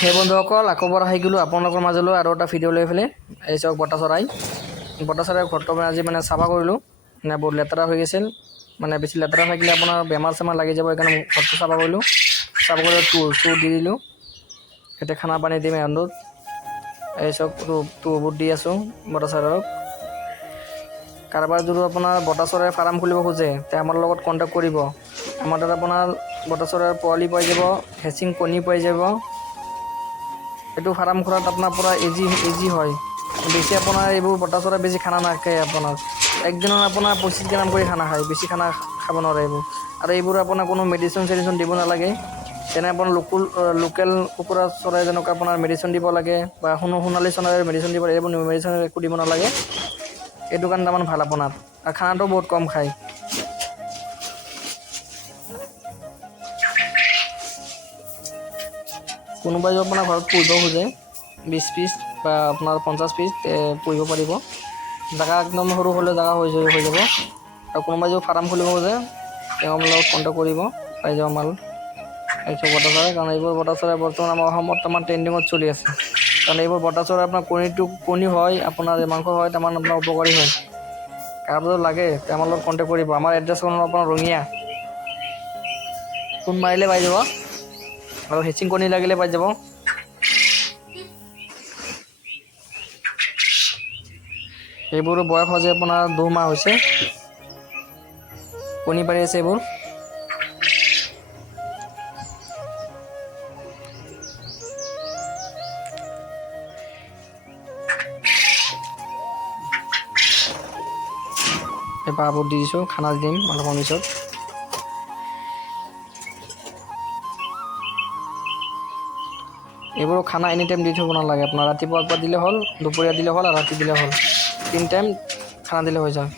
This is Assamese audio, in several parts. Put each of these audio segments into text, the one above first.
সেই বন্ধুসকল আকৌবাৰ আহি গ'লোঁ আপোনালোকৰ মাজলৈ আৰু এটা ভিডিঅ' লৈ পেলাই এই চাওক বটা চৰাই ঘৰটো আজি মানে চাফা কৰিলোঁ মানে বহুত লেতেৰা হৈ গৈছিল মানে বেছি লেতেৰা থাকিলে আপোনাৰ বেমাৰ চেমাৰ লাগি যাব সেইকাৰণে ঘৰটো চাফা কৰিলোঁ চাফা কৰি তুৰ দি দিলোঁ এতিয়া খানা পানী দিম এণ্ডত এই চাওক তুৰবোৰ দি আছোঁ বটা চৰাইক কাৰোবাৰ যদি আপোনাৰ বটা চৰাইৰ ফাৰ্ম খুলিব খোজে তে আমাৰ লগত কণ্টেক্ট কৰিব আমাৰ তাত আপোনাৰ বটা চৰাইৰ পোৱালি পাই যাব হেচিং কণী পাই যাব এইটো ফাৰ্ম খোলাত আপোনাৰ পুৰা ইজি হয় বেছি আপোনাৰ এইবোৰ বটা চৰাই বেছি খানা নাখায় আপোনাৰ একদিনত আপোনাৰ 25 গ্ৰাম কৰি খানা খায় বেছি খানা খাব নোৱাৰে এইবোৰ আৰু এইবোৰ আপোনাৰ কোনো মেডিচিন দিব নালাগে যেনে আপোনাৰ লোকেল কুকুৰা চৰাই যেনেকুৱা আপোনাৰ মেডিচিন দিব লাগে বা সোণালী চৰাইৰ মেডিচিন দিব এইবোৰ মেডিচিন একো দিব নালাগে এইটো কাৰণে তাৰমানে ভাল আপোনাৰ আৰু খানাটো বহুত কম খায় কোনোবাই যদি আপোনাৰ ঘৰত পুহিব খোজে 20 পিচ বা আপোনাৰ 50 পিচ পুহিব পাৰিব জেগা একদম সৰু হ'লে জেগা হৈ যাব আৰু কোনোবাই যদি ফাৰ্ম খুলিব খোজে তেওঁ আমাৰ লগত কণ্টেক্ট কৰিব পাই যাব মাল এইসব বটা চৰাই কাৰণ এইবোৰ বটা চৰাই বৰ্তমান আমাৰ অসমত আমাৰ ট্ৰেণ্ডিঙত চলি আছে কাৰণ এইবোৰ বটা চৰাই আপোনাৰ কণী হয় আপোনাৰ মাংস হয় তাৰমান আপোনাৰ উপকাৰী হয় কাৰোবাৰ লাগে তেওঁ আমাৰ লগত কণ্টেক্ট কৰিব আমাৰ এড্ৰেছখন আপোনাৰ ৰঙিয়া ফোন মাৰিলে পাই যাব আৰু হেচিং কণী লাগিলে পাই যাব এইবোৰৰ বয়স হৈছে আপোনাৰ 2 মাহ হৈছে কণী পাৰি আছে এইবোৰ এই বাবুৰ দি দিছোঁ খানা দিম অলপমান পিছত এইবোৰ খানা এনি টাইম দি থ'ব নালাগে আপোনাৰ ৰাতিপুৱা একবাৰ দিলে হ'ল দুপৰীয়া দিলে হ'ল আৰু ৰাতি দিলে হ'ল 3 টাইম খানা দিলে হৈ যায়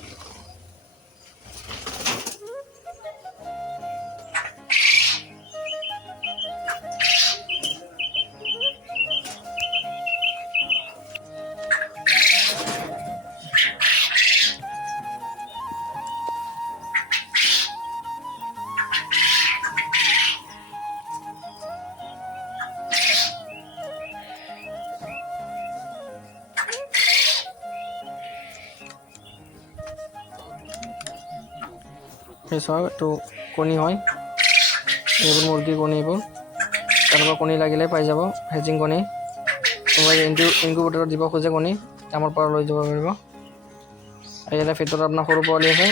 এই চাওক এইটো কণী হয় এইবোৰ মুৰ্গীৰ কণী এইবোৰ কাৰোবাৰ কণী লাগিলে পাই যাব হেচিং কণী কোনোবাই ইনকিউবেটৰত দিব খোজে কণী আমাৰ পৰা লৈ যাব পাৰিব এই এটা ভিতৰত আপোনাৰ সৰু পোৱালি আছে